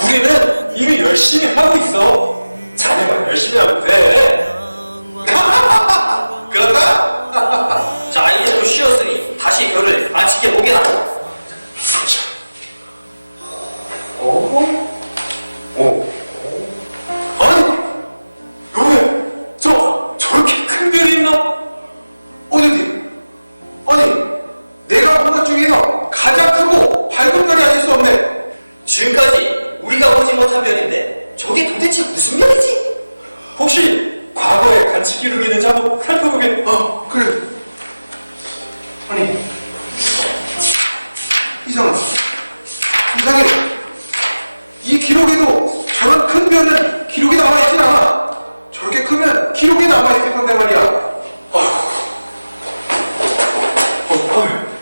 우리는 이미 열심히 하고 있어. 자네만 열심히 하면 돼. 그럴까? 자, 이제 좀 쉬었으니 다시 별을 안치게 보게나. 아니, 여기 저렇게 큰 별이 있나? 어디? 아니, 내가 본 것 중에서 가장 크고 밝은 별이 아닐 수 없네. 지금까지 우리가 보지 못한 별인데 저게 도대체 무슨 별이지? 혹시 과거에 간치 기록이 있는지 한번 살펴보게. 그래. 아니, 이상해. 이 기록에도 저런 큰 별은 기록이 남아있진 않아. 저렇게 크면 기록이 남아있을 건데 말이야.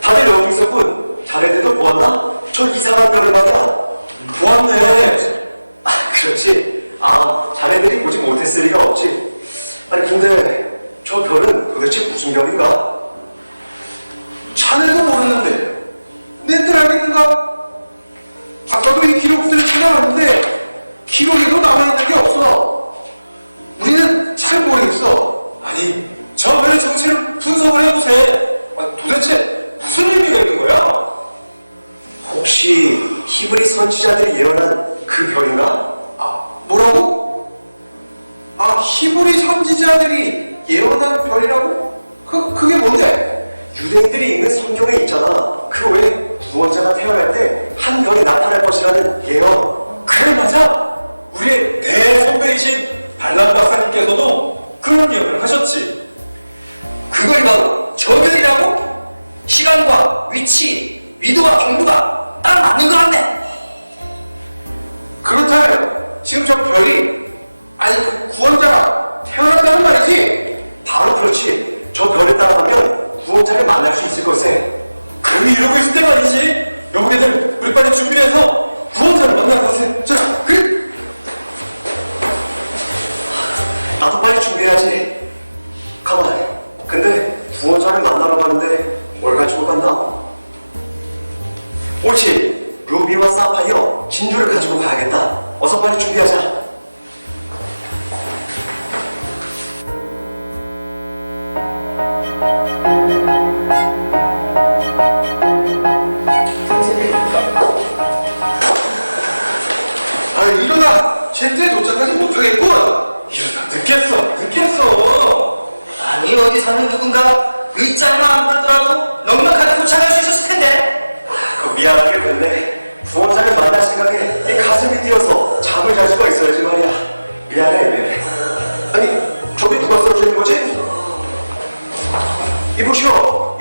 다들 여기 있었군. 자네들도 보았나? 저 이상한 별을 말이야. 보았네. 그렇지. 자네들이 보지 못했을 리가 없지. 아니 근데 저 별은 도대체 무슨 별인가? 자네도 모르는데 내들 알겠는가? 아까도 이 기록들을 찾아봤는데 기록에도 남아있는 게 없어. 우리는 잘 모르겠어. 아니, 저 별의 정체를 분석을 해보세. 도대체 무슨 의미가 있는 거야? 혹시 히브리 선지자들이 예언한 그 별인가? 뭐라고? 히브리 선지자들이 예언한 별이라고? 그게 뭔데? 유대인들이 읽는 성경에 있잖아. 그 외에 구원자가 태어날 때 한 별이 나타날 것이라는 예언. 그래, 맞아. 우리의 대선배이신 발람 박사님께서도 그런 예언을 하셨지. 그걸 바로 저 별이라고? 시간과 위치, 위도와 경도가 딱 맞는 것 같네. 그렇다면 지금 저 별이 그 구원자가 태어난다는 말이지? 바로 그렇지. 저 별을 따라가면 구원자를 만날 수 있을 것에. 그럼이 이러고 있을 때가 아니지. 여보게들, 우리 빨리 준비해서 구원자를 만나러 가세. 자, 그래. 나도 빨리 준비해야지. 가만. 근데 구원자를 만나러 가는데 뭘 가지고 간다? 옳지. 루비와 사파이어, 진주를 가지고 가야겠다. 어서 빨리 준비하자. 일어나. 제때 도착하지 못하겠군. 늦겠어. 아니, 어디 사는 누군가 의자만 안 부르더라도 넉넉하게 도착할 수 있었을 텐데. 미안하게 됐네. 구원자를 만날 생각에 이 가슴이 뛰어서 잠을 잘 수가 있어야지 말이야. 미안해. 아니, 저기 누가 쓰러져 있는 거지? 이보시오.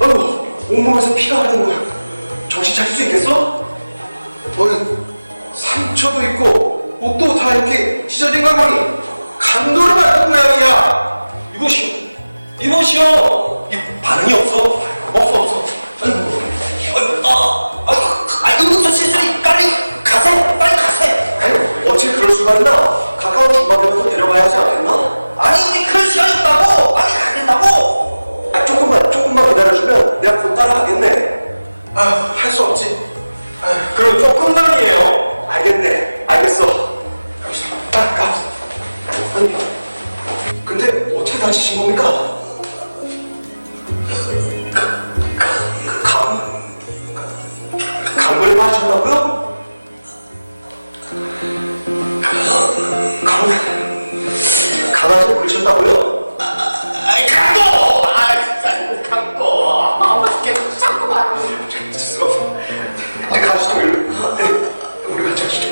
아이고, 온몸에서 피가 흐르는 거야. 정신 차릴 수 있겠어? 상처도 있고 목도 다 이렇게 찢어진 걸 보니 강도를 밟은 모양이야. 이보시오. 반응이 없어. 이거부터 실수니 빨리 가세. 아니, 어째 그럴 수가 있나? 가까운 주방이라도 데려가야 하지 않겠나? 아니, 우리 그럴 시간이 없다고. 빨리 가야 된다고. 조금만 기다려주면 내가 곧 따라가겠네. 할 수 없지. 그럼 조금만이에요. 알겠어. 가. 아니, 근데 어떻게 다치신 겁니까? 강물에 빠지셨다고요? 강아지를 물리셨다고요? 가시죠. 우리 같이 가시죠.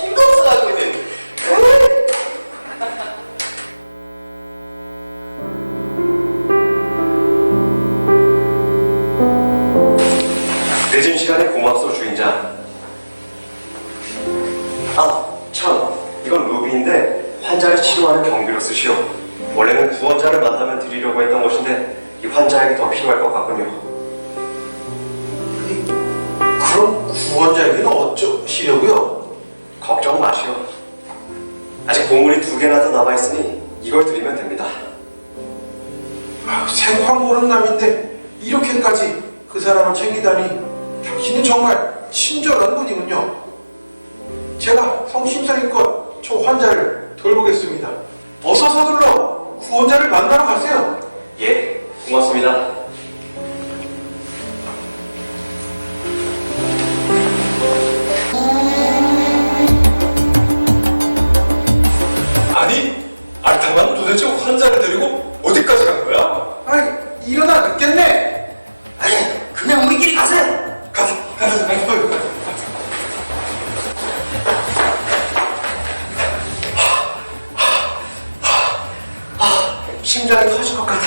힘도 없어가지고 이제. 늦은 시간에 고맙소 주인장. 참, 이건 루비인데 환자를 치료하는 경비로 쓰시오. 원래는 구원자를 만나면 드리려고 했던 것인데 이 환자에게 더 필요할 것 같군요. 그럼 구원자에게는 어쩌시려고요? 걱정 마시오. 아직 보물이 2개나 더 남아있으니 이걸 드리면 됩니다. 생판 모르는 남인데 이렇게까지 그 사람을 챙기다니 당신은 정말 친절한 분이군요. 제가 성심성의껏 저 환자를 돌보겠습니다. 어서 서둘러 구원자를 만나러 가세요. 예, 고맙습니다. 아니, 알타만 도대체 환자를 데리고 어디까지 간 거야? 아이, 이러다 늦겠네. 아니, 그냥 우리끼리 가세요. 가자. 심장이 터질 것 같아.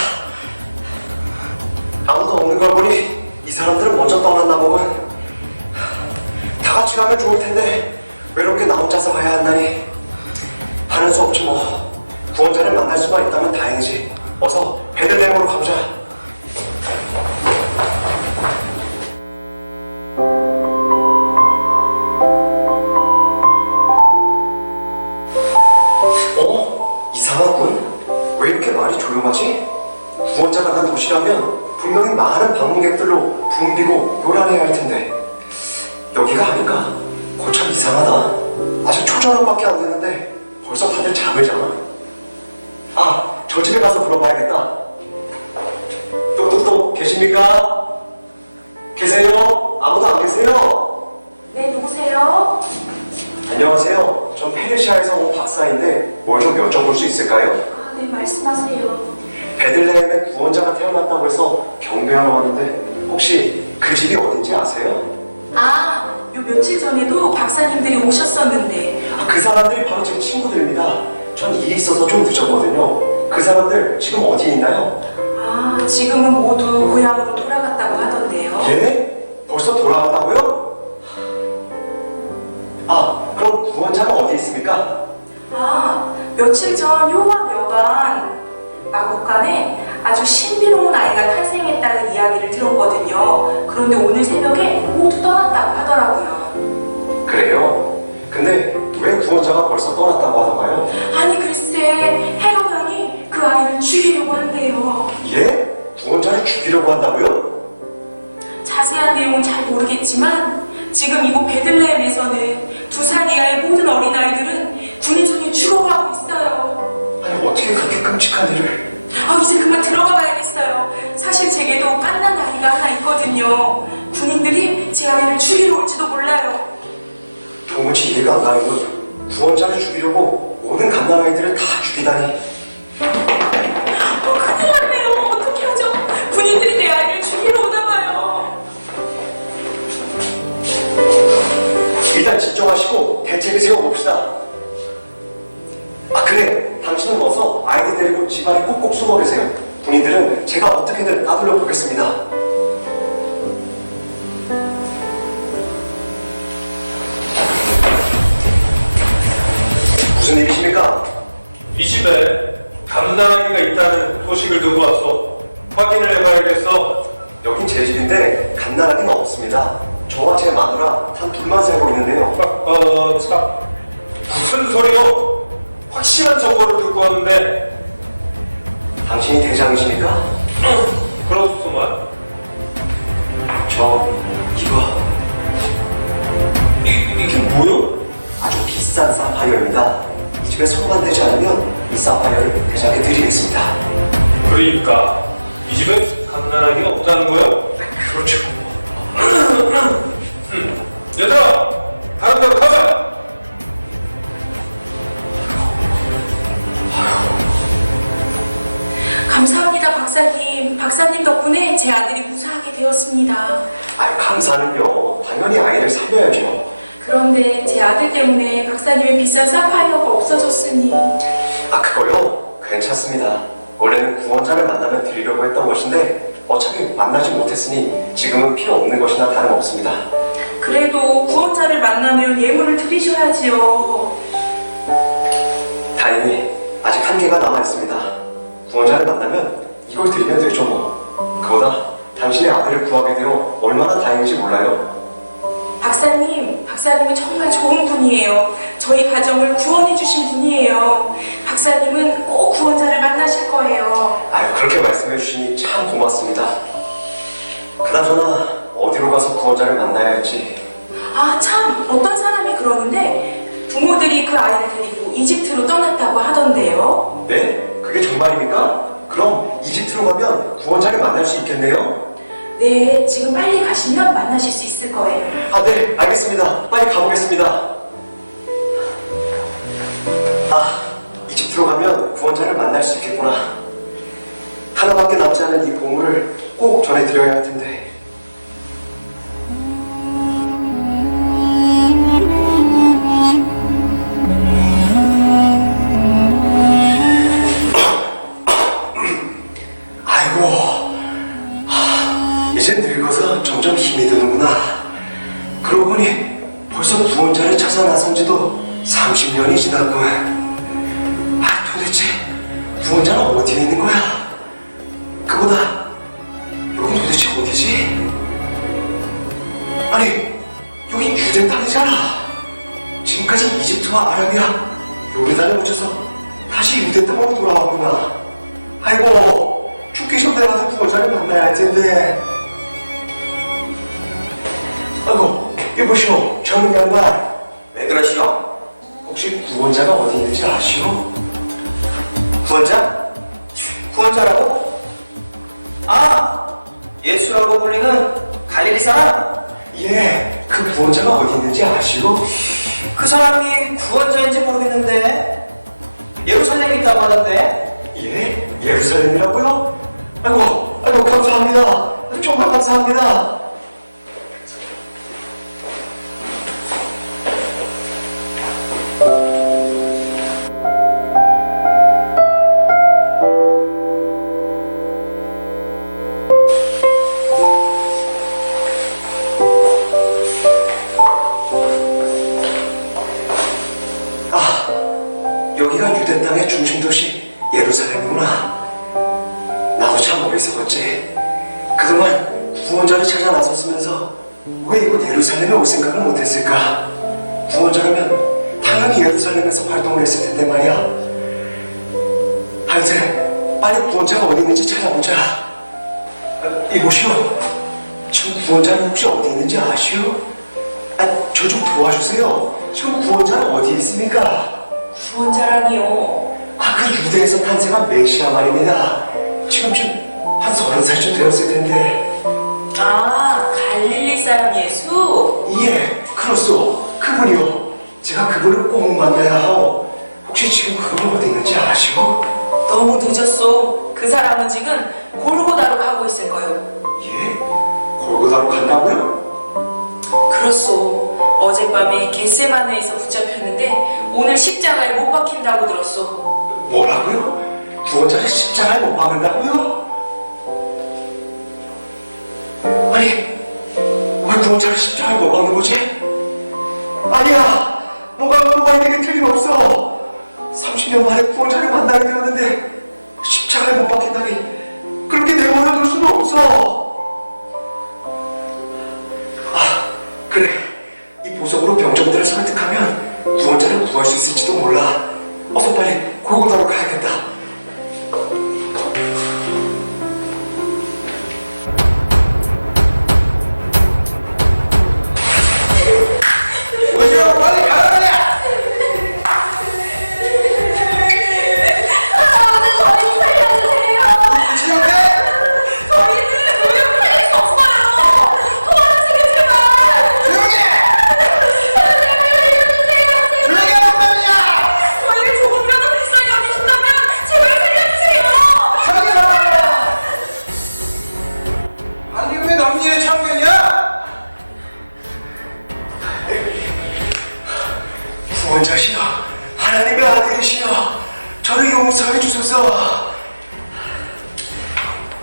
아무도 없는 걸 보니 이 사람들은 먼저 떠났나 보군. 다 같이 가면 좋을 텐데 외롭게 나 혼자서 가야 한다니. 하는 수 없지 뭐. 구원자를 만날 수만 있다면 다행이지. 어서 베들레헴으로 가보자. 이상하군. 왜 이렇게 말이 조용하지? 구원자가 난 도시라면 분명히 많은 방문객들로 붐비고 요란해야 할 텐데 여기가 아닌가? 거참 이상하다. 아직 초저녁밖에 안 됐는데 벌써 다들 잠을 자나? 아, 저 집에 가서 물어봐야겠다. 똑똑똑 계십니까? 계세요? 아무도 안 계세요? 네, 누구세요? 안녕하세요. 전 페르시아에서 온 박사인데 뭘 좀 여쭤볼 수 있을까요? 아, 네, 말씀하세요. 베들레헴에 구원자가 태어났다고 해서 경배하러 왔는데 혹시 그 집이 어딘지 아세요? 아, 요 며칠 전에도 박사님들이 오셨었는데. 아, 그 사람들이 바로 제 친구들입니다. 전 일이 있어서 좀 늦었거든요. 그 사람들 지금 어디 있나요? 아, 지금은 모두 고향으로 돌아갔다고 하던데요. 예? 벌써 돌아갔다고요? 아, 그럼 구원자는 어디 있습니까? 아, 며칠 전 효왕 여관 마곡간에 아주 신비로운 아이가 탄생했다는 이야기를 들었거든요. 그런데 오늘 새벽에 모두 떠났다고 하더라고요. 그래요? 근데 왜 구원자가 벌써 떠났다고 하던가요? 아니, 글쎄, 헤롯 왕이 그 아이를 죽이려고 한대요. 예? 구원자를 죽이려고 한다고요? 자세한 내용은 잘 모르겠지만 지금 이곳 베들레헴에서는 2살 이하의 모든 어린아이들은 군인 손에 죽어가고 있어요. 아니 어떻게 그렇게 끔찍한 일을... 아, 이제 그만 들어가 봐야겠어요. 사실 제게도 깐난 아이가 하나 있거든요. 군인들이 제 아이를 죽이러 올지도 몰라요. 도무지 이해가 안 가는군. 구원자를 죽이려고 모든 갓난아이들을 다 죽이다니. 큰일 났네요. 어떻게 하죠? 군인들이 내 아이를 죽이러 오나 봐요. 일단 진정하시고 대책을 세워봅시다. 아 그래, 당신은 어서 아이들 데리고 집안에 꼭꼭 숨어 계세요. 군인들은 제가 어떻게든 따돌려 보겠습니다. 무슨 일이십니까? 이 집에 갓난아기가 있다는 소식을 듣고 왔어. 확인을 해봐야겠어. 여긴 제 집인데 갓난아기는 없습니다. 저와 제 마누라 단 둘만 살고 있는데요. 참. 무슨 소리요? 확실한 정보를 듣고 왔는데. 당신이 대장이십니까? 그렇소만. 저 이거 이게 뭐요? 아주 비싼 사파이어입니다. 이 집에 손만 대지 않으면 이 사파이어를 대장께 드리겠습니다. 그러니까 이 집에 갓난아기가 없다는 거요? 그렇죠. 얘들아, 다른 데로 가자. 감사합니다, 박사님. 박사님 덕분에 제 아들이 무사하게 되었습니다. 아, 감사는요. 당연히 아이를 살려야죠. 그런데 제 아들 때문에 박사님의 비싼 사파이어가 없어졌으니. 아, 그거요? 괜찮습니다. 원래는 구원자를 만나면 드리려고 했던 것인데 어차피 만나지 못했으니 지금은 필요 없는 것이나 다름없습니다. 그래도 구원자를 만나면 예물을 드리셔야지요. 다행히 아직 한 개가 남아있습니다. 구원자를 만나면 이걸 드리면 되죠 뭐. 그보다 당신의 아들을 구하게 되어 얼마나 다행인지 몰라요. 박사님이 정말 좋은 분이에요. 저희 가정을 구원해 주신 분이에요. 박사님은 꼭 구원자를 만나실 거예요. 아유, 그렇게 말씀해 주시니 참 고맙습니다. 그나저나 어디로 가서 구원자를 만나야 할지. 아, 참, 어떤 사람이 그러는데 부모들이 그 아이를 데리고 이집트로 떠났다고 하던데요. 네? 그게 정말입니까? 그럼 이집트로 가면 구원자를 만날 수 있겠네요? 네, 지금 빨리 가시면 만나실 수 있을 거예요. 아, 네, 알겠습니다. 빨리 가보겠습니다. 아, 이집트로 가면 구원자를 만날 수 있겠구나. 하나밖에 남지 않은 이 보물을 꼭 전해드려야 할 텐데. 이제 늙어서 점점 힘이 드는구나. 그러고 보니 벌써 구원자를 찾아 나선 지도 30년이 지났군. 아, 도대체 구원자는 어디에 있는 거야? 그보다 여긴 도대체 어디지? 아니, 여긴 유대 땅이잖아. 지금까지 이집트와 아라비아, 요르단을 거쳐서 다시 유대 땅으로 돌아왔구나. 아이고, 죽기 전에라도 구원자를 만나야 할 텐데. 아이고, 이보시오, 젊은 양반. 왜 그러시오? 혹시 구원자가 어디 있는지 아시오? 구원자? 구원자라고? 아, 예수라고 불리는 갈릴리 사람? 예, 그 구원자가 어디 있는지 아시오? 그 사람이 구원자인지 모르겠는데 예루살렘에 있다고 하던데. 예, 예루살렘이라고요? 아이고, 감사합니다. 정말 감사합니다. 여기가 유대 땅의 중심 도시 예루살렘이구나. 나도 참 어리석었지. 그동안 구원자를 찾아 나섰으면서 왜 이곳 예루살렘에 올 생각을 못했을까? 구원자라면 당연히 예루살렘에서 활동을 했을 텐데 말이야. 하여튼 빨리 구원자가 어디 있는지 찾아보자. 이보시오. 지금 구원자는 혹시 어디 있는지 아시오? 아, 저 좀 도와주세요. 지금 구원자는 어디 있습니까? 구원자라니요. 아, 그 유대에서 탄생한 메시아 말입니다. 지금쯤 한 30살쯤 되었을 텐데. 아, 갈릴리 사람 예수? 예, 그렇소. 그분이요. 제가 그분을 꼭 만나야 하오. 혹시 지금 그분이 어디 있는지 아시오? 너무 늦었어. 그 사람은 지금 골고다로 가고 있을 거예요. 예? 골고다로 간다고요? 그렇소. 어젯밤에 겟세마네에서 붙잡혔는데 오늘 십자가에 못 박힌다고 들었어. 뭐라고요? 구원자를 십자가에 못 박는다고요? 아니, 왜 구원자를 십자가에 못 박는 거지? 아니야! 뭐가 있는 게 틀림없어! 30년 만에 구원자를 만나게 되었는데 십자가에 못 박힌다니, 그렇게 내버려둘 수는 없어! 아, 그래. 이 보석으로 병정들을 설득하면 구원자를 구할 수 있을지도 몰라. 어서 빨리 골고다로 가야겠다. 오시오, 빨리 가라 말이야. 오늘 저희 살려주세요. 지옥에 저희는 도저히 살릴 수 없어요. 도와주세요, 제발. 조용히 해. 제발 살려주세요. 조용히 하란 말이야. 저희를 조금이라도 불쌍히 여기신다면 제발 살려주세요. 자기야. 아니 왜 남일의 참견이야? 구원자시여, 하나님의 아들이시여, 저를 용서해 주소서.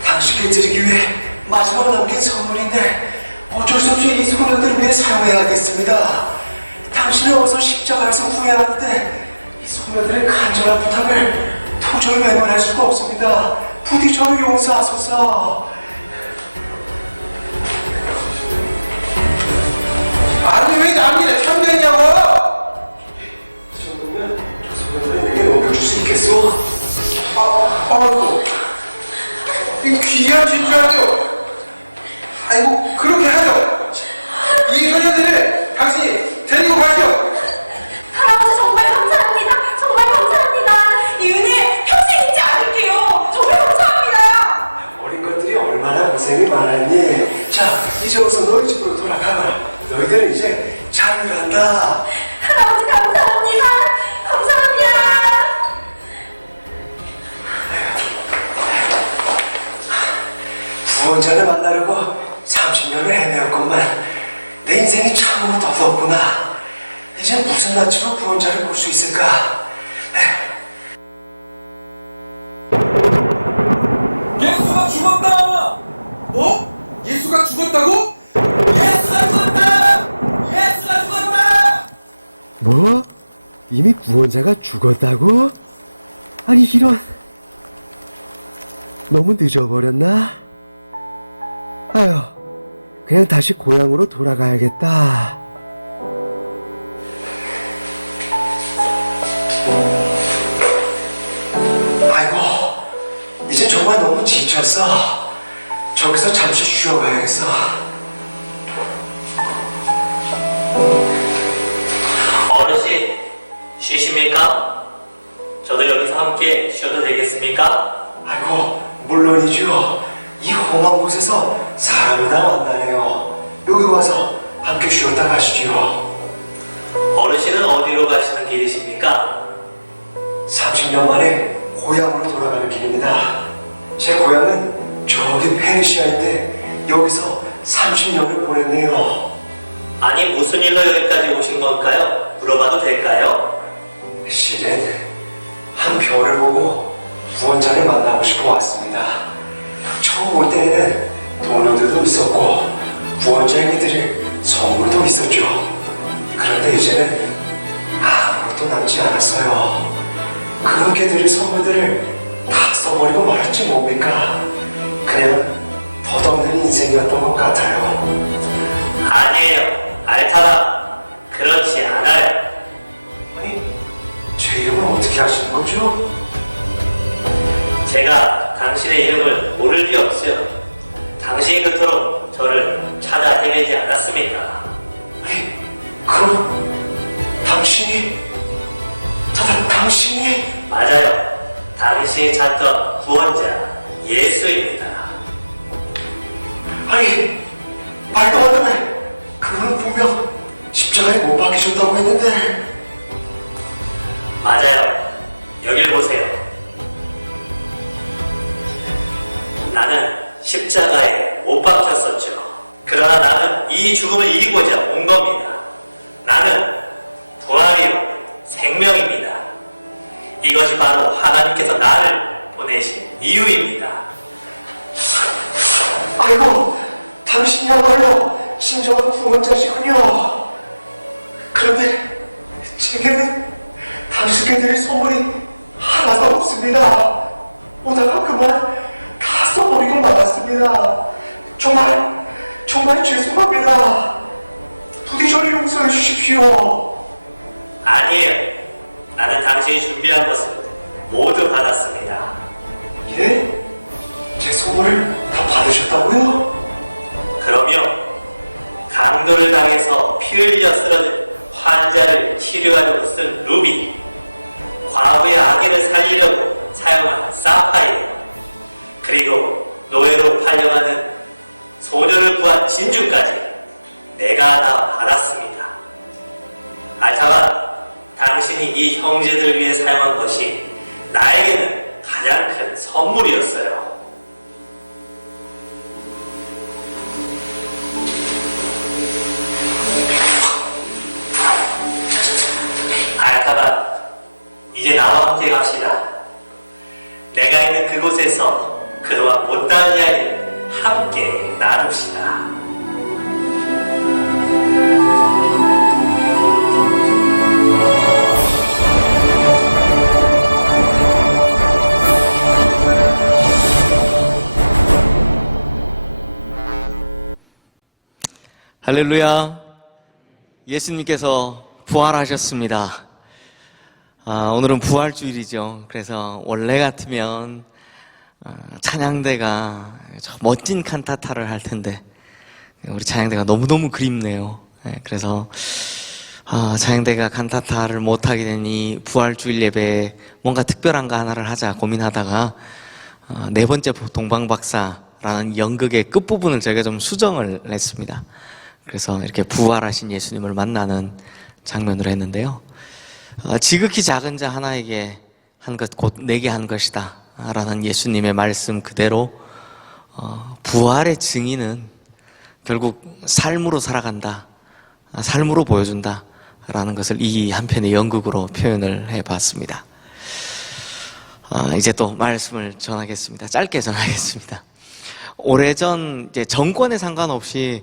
당신께 드리기 위해 마지막 남긴 선물인데 어쩔 수 없이 이 소녀들을 위해 사용해야겠습니다. 당신은 어서 십자가에서 후회하는데 이 소녀들의 간절한 부탁을 도저히 외면할 수가 없습니다. 부디 저를 용서하소서. 아니 왜 남일의 참견이냐고? 구원자를 만나려고 30년을 헤매었건만 내 인생이 참으로 더덥구나. 이제 무슨 낯으로 구원자를 볼 수 있을까? 예수가 죽었다! 뭐? 예수가 죽었다고? 예수가 죽었다! 예수가 죽었다! 뭐? 이미 구원자가 죽었다고? 아니 이런, 너무 늦어버렸나? 아휴, 그냥 다시 고향으로 돌아가야겠다. 아이고, 이제 정말 너무 지쳤어. 저기서 잠시 쉬어가야겠어. 어르신, 쉬십니까? 저도 여기서 함께 쉬어도 되겠습니까? 아이고, 물론이죠. 이 험한 곳에서 사람이 다 만나네요. 여기 와서 함께 쉬었다 가시지요. 어르신은 어디로 가시는 길이십니까? 30년 만에 고향으로 돌아가는 길입니다. 제 고향은 저기 페르시아인데 여기서 30년을 보냈네요. 아니, 무슨 일로 여기까지 오신 걸까요? 물어봐도 될까요? 실은 한 별을 보고 구원자를 만나고 싶어 왔습니다. 처음 올 때에는 동료들도 있었고 구원자에게 드릴 선물도 있었죠. 그런데 이제는 아무것도 남지 않았어요. 그렇게 드릴 선물들을 다 써버리고 말았지 뭡니까? 그냥 덧없는 인생이었던 것 같아요. 아니에요, 알타바. 그렇지 않아요. 아니, 제 이름을 어떻게 아시는 거죠? 제가 당신의 이름을 모를 리 없죠. 당신이 그토록 저를 찾아 헤매지 않았습니까? 아니, 그럼 당신이 당신이 맞아요. 당신이 찾던 구원자 예수입니다. 아니, 말도 안 돼. 그분은 분명 십자가에 못 박히셨다고 했는데. 맞아요. 여길 보세요. 나는 십자가에 못 박혔었죠. 그러나 나는 이 죽음을 이기고자 온 겁니다. 나는 부활이요 생명입니다. 이것이 바로 하나님께서 나를 보내신 이유입니다. 아이고, 당신이야말로 진정한 구원자시군요. 그런데 제게는 당신께 드릴 선물이 하나도 없습니다. 오다가 그만 다 써버리고 말았습니다. 정말 죄송합니다. 부디 저를 용서해 주십시오. 아니에요. 나는 당신이 준비한 것을 모두 받았습니다. 예? 제 선물을 다 받으셨다고요? 그럼요. 강도를 당해서 피 흘려 쓰러진 환자를 치료하려고 쓴 루비, 과부의 아기를 살리려고 사용한 사파이어, 그리고 노예로 팔려가는 소녀를 구한 진주까지 내가 다 받았습니다. 알타바, 당신이 이 형제들을 위해 사용한 것이 나에게는 가장 큰 선물이었어요. 알타바, 이제 나와 함께 갑시다. 내가 있는 그곳에서 그동안 못다한 이야기를 함께 나눕시다. 할렐루야. 예수님께서 부활하셨습니다. 오늘은 부활주일이죠. 그래서 원래 같으면 찬양대가 저 멋진 칸타타를 할 텐데 우리 찬양대가 너무너무 그립네요. 그래서 찬양대가 칸타타를 못하게 된 이 부활주일 예배에 뭔가 특별한 거 하나를 하자 고민하다가 네 번째 동방박사라는 연극의 끝부분을 저희가 좀 수정을 했습니다. 그래서 이렇게 부활하신 예수님을 만나는 장면으로 했는데요. 지극히 작은 자 하나에게 한 것 곧 내게 한 것이다 라는 예수님의 말씀 그대로 부활의 증인은 결국 삶으로 살아간다, 삶으로 보여준다 라는 것을 이 한 편의 연극으로 표현을 해봤습니다. 이제 또 말씀을 전하겠습니다. 짧게 전하겠습니다. 오래전 이제 정권에 상관없이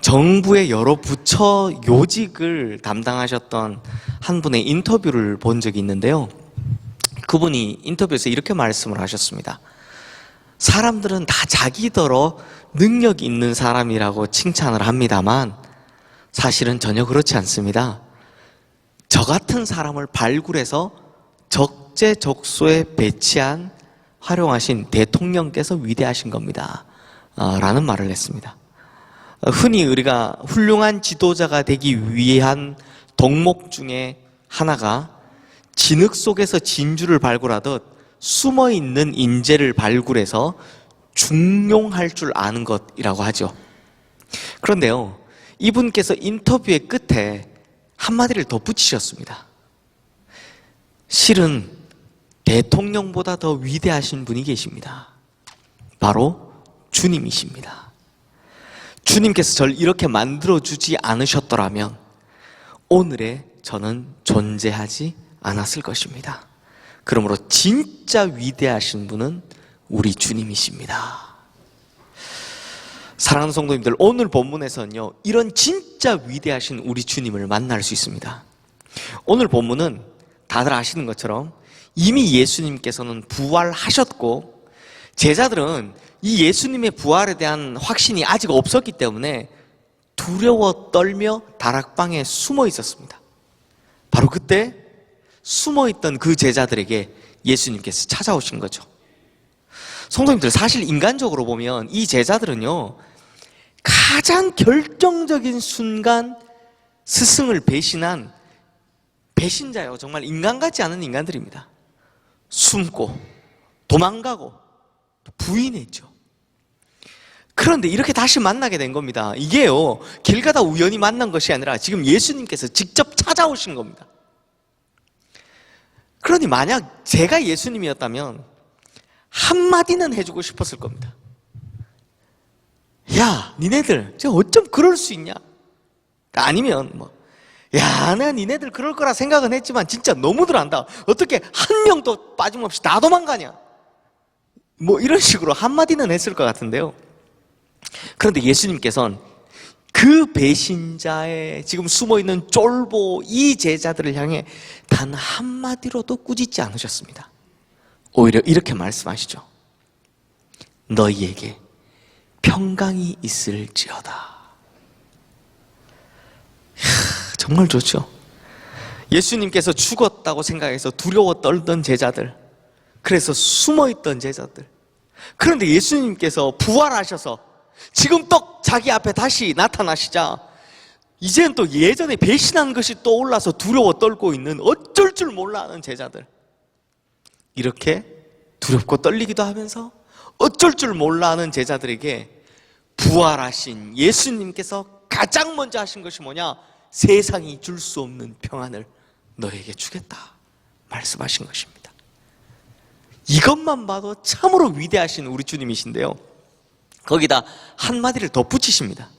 정부의 여러 부처 요직을 담당하셨던 한 분의 인터뷰를 본 적이 있는데요. 그분이 인터뷰에서 이렇게 말씀을 하셨습니다. 사람들은 다 자기더러 능력 있는 사람이라고 칭찬을 합니다만 사실은 전혀 그렇지 않습니다. 저 같은 사람을 발굴해서 적재적소에 배치한 활용하신 대통령께서 위대하신 겁니다. 라는 말을 했습니다. 흔히 우리가 훌륭한 지도자가 되기 위한 덕목 중에 하나가 진흙 속에서 진주를 발굴하듯 숨어있는 인재를 발굴해서 중용할 줄 아는 것이라고 하죠. 그런데요, 이분께서 인터뷰의 끝에 한마디를 덧붙이셨습니다. 실은 대통령보다 더 위대하신 분이 계십니다. 바로 주님이십니다. 주님께서 저를 이렇게 만들어주지 않으셨더라면 오늘의 저는 존재하지 않았을 것입니다. 그러므로 진짜 위대하신 분은 우리 주님이십니다. 사랑하는 성도님들, 오늘 본문에서는요, 이런 진짜 위대하신 우리 주님을 만날 수 있습니다. 오늘 본문은 다들 아시는 것처럼 이미 예수님께서는 부활하셨고 제자들은 이 예수님의 부활에 대한 확신이 아직 없었기 때문에 두려워 떨며 다락방에 숨어 있었습니다. 바로 그때 숨어있던 그 제자들에게 예수님께서 찾아오신 거죠. 성도님들, 사실 인간적으로 보면 이 제자들은요, 가장 결정적인 순간 스승을 배신한 배신자요, 정말 인간 같지 않은 인간들입니다. 숨고 도망가고 부인했죠. 그런데 이렇게 다시 만나게 된 겁니다. 이게요, 길 가다 우연히 만난 것이 아니라 지금 예수님께서 직접 찾아오신 겁니다. 그러니 만약 제가 예수님이었다면 한마디는 해주고 싶었을 겁니다. 야, 니네들 저 어쩜 그럴 수 있냐? 아니면 야, 내가 니네들 그럴 거라 생각은 했지만 진짜 너무들 한다. 어떻게 한 명도 빠짐없이 다 도망가냐? 이런 식으로 한마디는 했을 것 같은데요. 그런데 예수님께서는 그 배신자의 지금 숨어있는 쫄보 이 제자들을 향해 단 한마디로도 꾸짖지 않으셨습니다. 오히려 이렇게 말씀하시죠. 너희에게 평강이 있을지어다. 정말 좋죠. 예수님께서 죽었다고 생각해서 두려워 떨던 제자들, 그래서 숨어있던 제자들, 그런데 예수님께서 부활하셔서 지금 또 자기 앞에 다시 나타나시자 이제는 또 예전에 배신한 것이 떠올라서 두려워 떨고 있는 어쩔 줄 몰라 하는 제자들, 이렇게 두렵고 떨리기도 하면서 어쩔 줄 몰라 하는 제자들에게 부활하신 예수님께서 가장 먼저 하신 것이 뭐냐? 세상이 줄 수 없는 평안을 너에게 주겠다 말씀하신 것입니다. 이것만 봐도 참으로 위대하신 우리 주님이신데요, 거기다 한마디를 덧붙이십니다.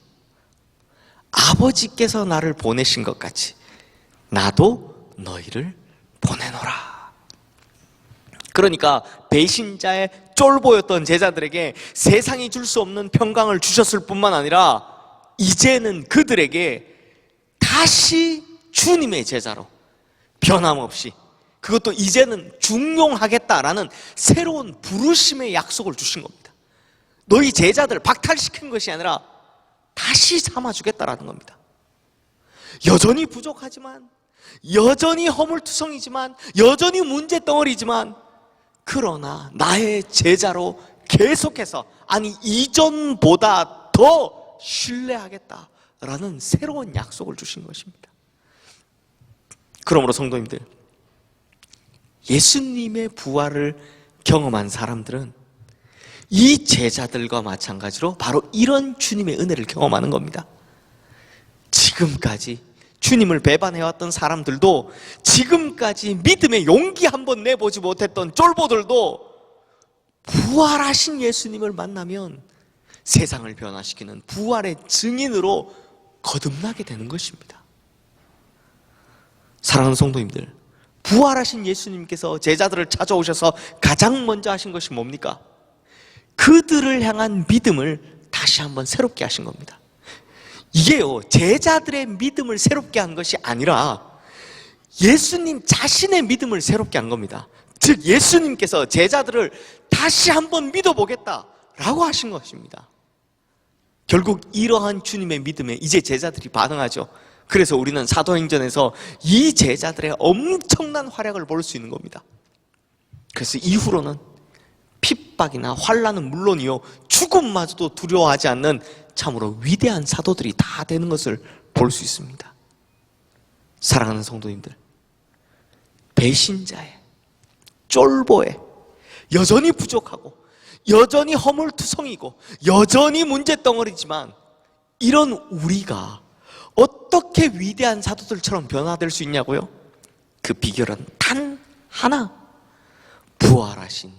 아버지께서 나를 보내신 것 같이 나도 너희를 보내노라. 그러니까 배신자의 쫄보였던 제자들에게 세상이 줄 수 없는 평강을 주셨을 뿐만 아니라 이제는 그들에게 다시 주님의 제자로 변함없이, 그것도 이제는 중용하겠다라는 새로운 부르심의 약속을 주신 겁니다. 너희 제자들 박탈시킨 것이 아니라 다시 삼아주겠다라는 겁니다. 여전히 부족하지만, 여전히 허물투성이지만, 여전히 문제덩어리지만, 그러나 나의 제자로 계속해서, 아니 이전보다 더 신뢰하겠다라는 새로운 약속을 주신 것입니다. 그러므로 성도님들, 예수님의 부활을 경험한 사람들은 이 제자들과 마찬가지로 바로 이런 주님의 은혜를 경험하는 겁니다. 지금까지 주님을 배반해왔던 사람들도, 지금까지 믿음의 용기 한번 내보지 못했던 쫄보들도 부활하신 예수님을 만나면 세상을 변화시키는 부활의 증인으로 거듭나게 되는 것입니다. 사랑하는 성도님들, 부활하신 예수님께서 제자들을 찾아오셔서 가장 먼저 하신 것이 뭡니까? 그들을 향한 믿음을 다시 한번 새롭게 하신 겁니다. 이게요, 제자들의 믿음을 새롭게 한 것이 아니라 예수님 자신의 믿음을 새롭게 한 겁니다. 즉 예수님께서 제자들을 다시 한번 믿어보겠다라고 하신 것입니다. 결국 이러한 주님의 믿음에 이제 제자들이 반응하죠. 그래서 우리는 사도행전에서 이 제자들의 엄청난 활약을 볼 수 있는 겁니다. 그래서 이후로는 핍박이나 환난은 물론이요, 죽음마저도 두려워하지 않는 참으로 위대한 사도들이 다 되는 것을 볼 수 있습니다. 사랑하는 성도님들, 배신자에, 쫄보에, 여전히 부족하고 여전히 허물투성이고 여전히 문제덩어리지만 이런 우리가 어떻게 위대한 사도들처럼 변화될 수 있냐고요? 그 비결은 단 하나, 부활하신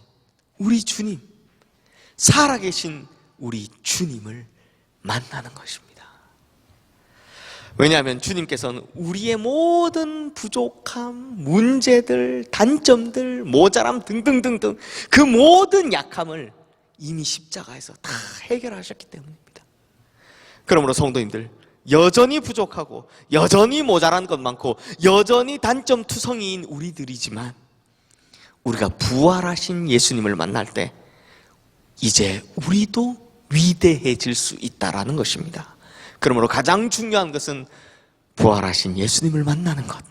우리 주님, 살아계신 우리 주님을 만나는 것입니다. 왜냐하면 주님께서는 우리의 모든 부족함, 문제들, 단점들, 모자람 등등등등 그 모든 약함을 이미 십자가에서 다 해결하셨기 때문입니다. 그러므로 성도님들, 여전히 부족하고 여전히 모자란 것 많고 여전히 단점 투성이인 우리들이지만 우리가 부활하신 예수님을 만날 때 이제 우리도 위대해질 수 있다라는 것입니다. 그러므로 가장 중요한 것은 부활하신 예수님을 만나는 것,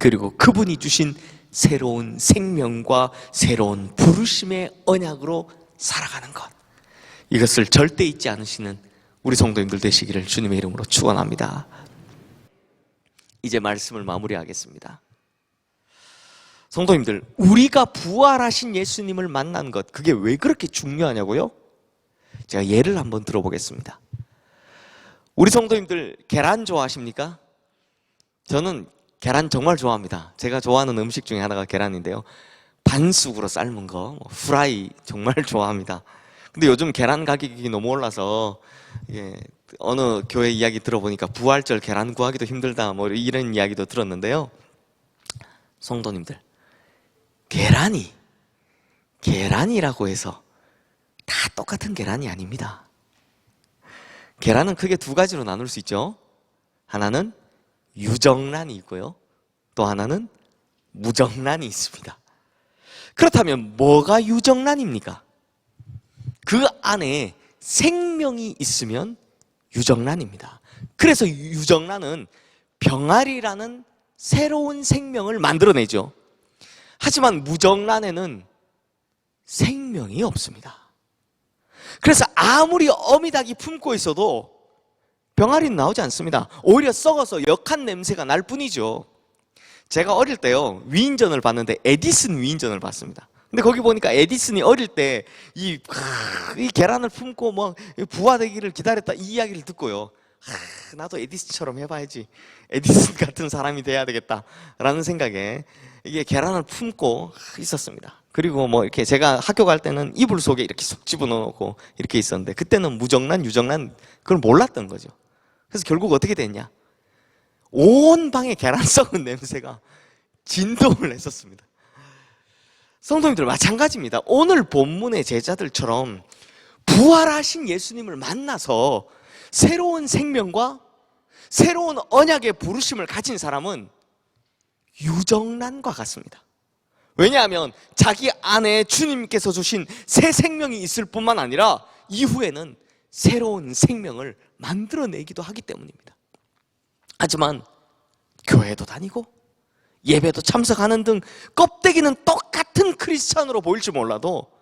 그리고 그분이 주신 새로운 생명과 새로운 부르심의 언약으로 살아가는 것, 이것을 절대 잊지 않으시는 우리 성도님들 되시기를 주님의 이름으로 축원합니다. 이제 말씀을 마무리하겠습니다. 성도님들, 우리가 부활하신 예수님을 만난 것, 그게 왜 그렇게 중요하냐고요? 제가 예를 한번 들어보겠습니다. 우리 성도님들 계란 좋아하십니까? 저는 계란 정말 좋아합니다. 제가 좋아하는 음식 중에 하나가 계란인데요, 반숙으로 삶은 거, 후라이 정말 좋아합니다. 근데 요즘 계란 가격이 너무 올라서 어느 교회 이야기 들어보니까 부활절 계란 구하기도 힘들다 뭐 이런 이야기도 들었는데요. 성도님들, 계란이라고 해서 다 똑같은 계란이 아닙니다. 계란은 크게 두 가지로 나눌 수 있죠. 하나는 유정란이 있고요, 또 하나는 무정란이 있습니다. 그렇다면 뭐가 유정란입니까? 그 안에 생명이 있으면 유정란입니다. 그래서 유정란은 병아리라는 새로운 생명을 만들어내죠. 하지만 무정란에는 생명이 없습니다. 그래서 아무리 어미닭이 품고 있어도 병아리는 나오지 않습니다. 오히려 썩어서 역한 냄새가 날 뿐이죠. 제가 어릴 때요, 위인전을 봤는데 에디슨 위인전을 봤습니다. 근데 거기 보니까 에디슨이 어릴 때 이 계란을 품고 뭐 부화되기를 기다렸다 이 이야기를 듣고요, 나도 에디슨처럼 해봐야지, 에디슨 같은 사람이 돼야 되겠다라는 생각에 이게 계란을 품고 있었습니다. 그리고 뭐 이렇게 제가 학교 갈 때는 이불 속에 이렇게 쏙 집어넣고 이렇게 있었는데, 그때는 무정란, 유정란 그걸 몰랐던 거죠. 그래서 결국 어떻게 됐냐? 온 방에 계란 썩은 냄새가 진동을 했었습니다. 성도님들 마찬가지입니다. 오늘 본문의 제자들처럼 부활하신 예수님을 만나서 새로운 생명과 새로운 언약의 부르심을 가진 사람은 유정란과 같습니다. 왜냐하면 자기 안에 주님께서 주신 새 생명이 있을 뿐만 아니라 이후에는 새로운 생명을 만들어내기도 하기 때문입니다. 하지만 교회도 다니고 예배도 참석하는 등 껍데기는 똑같은 크리스찬으로 보일지 몰라도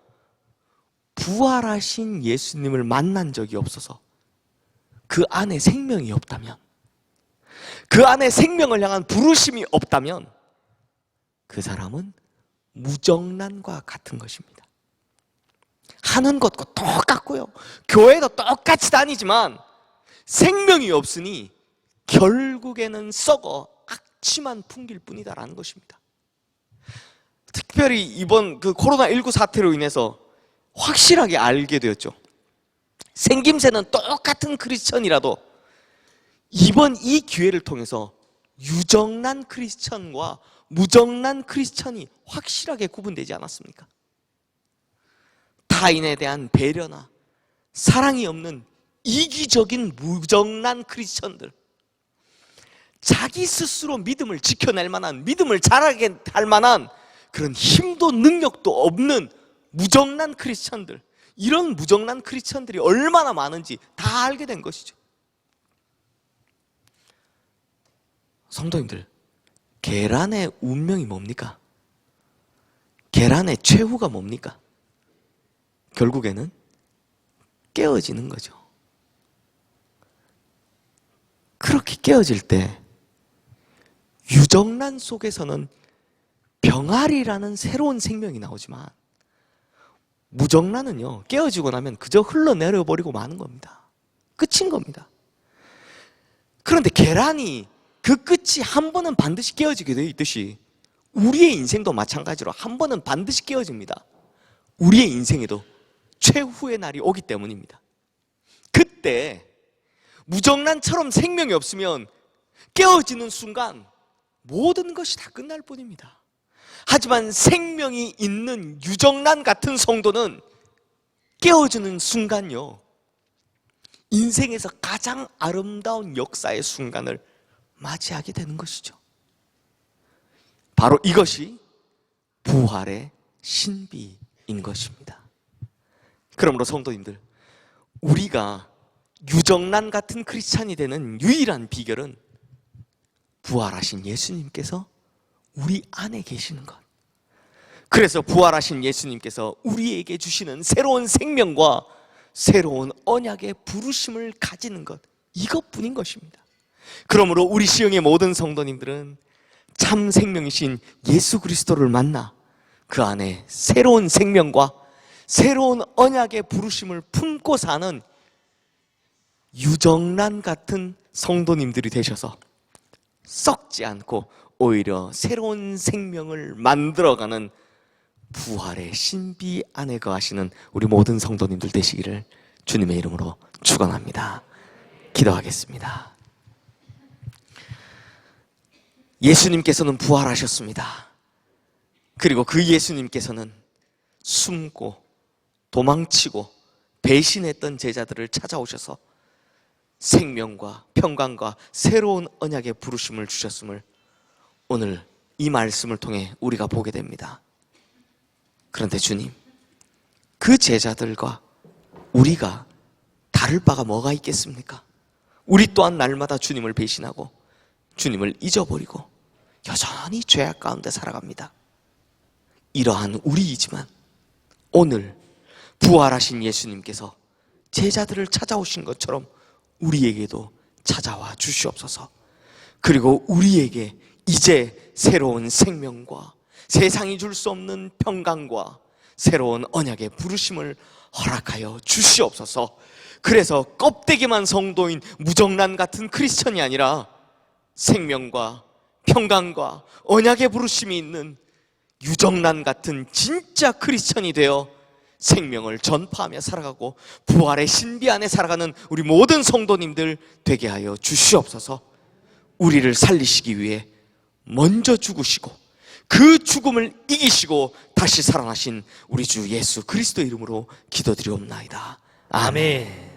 부활하신 예수님을 만난 적이 없어서 그 안에 생명이 없다면, 그 안에 생명을 향한 부르심이 없다면 그 사람은 무정란과 같은 것입니다. 하는 것도 똑같고요, 교회도 똑같이 다니지만 생명이 없으니 결국에는 썩어 악취만 풍길 뿐이다라는 것입니다. 특별히 이번 그 코로나19 사태로 인해서 확실하게 알게 되었죠. 생김새는 똑같은 크리스천이라도 이번 이 기회를 통해서 유정란 크리스천과 무정란 크리스천이 확실하게 구분되지 않았습니까? 타인에 대한 배려나 사랑이 없는 이기적인 무정란 크리스천들, 자기 스스로 믿음을 지켜낼 만한, 믿음을 자라게 할 만한 그런 힘도 능력도 없는 무정란 크리스천들, 이런 무정란 크리스천들이 얼마나 많은지 다 알게 된 것이죠. 성도님들, 계란의 운명이 뭡니까? 계란의 최후가 뭡니까? 결국에는 깨어지는 거죠. 그렇게 깨어질 때 유정란 속에서는 병아리라는 새로운 생명이 나오지만, 무정란은요, 깨어지고 나면 그저 흘러내려버리고 마는 겁니다. 끝인 겁니다. 그런데 계란이 그 끝이 한 번은 반드시 깨어지게 되어 있듯이 우리의 인생도 마찬가지로 한 번은 반드시 깨어집니다. 우리의 인생에도 최후의 날이 오기 때문입니다. 그때 무정란처럼 생명이 없으면 깨어지는 순간 모든 것이 다 끝날 뿐입니다. 하지만 생명이 있는 유정란 같은 성도는 깨어지는 순간요, 인생에서 가장 아름다운 역사의 순간을 맞이하게 되는 것이죠. 바로 이것이 부활의 신비인 것입니다. 그러므로 성도님들, 우리가 유정란 같은 크리스찬이 되는 유일한 비결은 부활하신 예수님께서 우리 안에 계시는 것. 그래서 부활하신 예수님께서 우리에게 주시는 새로운 생명과 새로운 언약의 부르심을 가지는 것, 이것뿐인 것입니다. 그러므로 우리 시흥의 모든 성도님들은 참 생명이신 예수 그리스도를 만나 그 안에 새로운 생명과 새로운 언약의 부르심을 품고 사는 유정란 같은 성도님들이 되셔서 썩지 않고 오히려 새로운 생명을 만들어가는 부활의 신비 안에 거하시는 우리 모든 성도님들 되시기를 주님의 이름으로 축원합니다. 기도하겠습니다. 예수님께서는 부활하셨습니다. 그리고 그 예수님께서는 숨고 도망치고 배신했던 제자들을 찾아오셔서 생명과 평강과 새로운 언약의 부르심을 주셨음을 오늘 이 말씀을 통해 우리가 보게 됩니다. 그런데 주님, 그 제자들과 우리가 다를 바가 뭐가 있겠습니까? 우리 또한 날마다 주님을 배신하고 주님을 잊어버리고 여전히 죄악 가운데 살아갑니다. 이러한 우리이지만 오늘 부활하신 예수님께서 제자들을 찾아오신 것처럼 우리에게도 찾아와 주시옵소서. 그리고 우리에게 이제 새로운 생명과 세상이 줄 수 없는 평강과 새로운 언약의 부르심을 허락하여 주시옵소서. 그래서 껍데기만 성도인 무정란 같은 크리스천이 아니라 생명과 평강과 언약의 부르심이 있는 유정란 같은 진짜 크리스천이 되어 생명을 전파하며 살아가고 부활의 신비 안에 살아가는 우리 모든 성도님들 되게 하여 주시옵소서. 우리를 살리시기 위해 먼저 죽으시고 그 죽음을 이기시고 다시 살아나신 우리 주 예수 그리스도 이름으로 기도드리옵나이다. 아멘.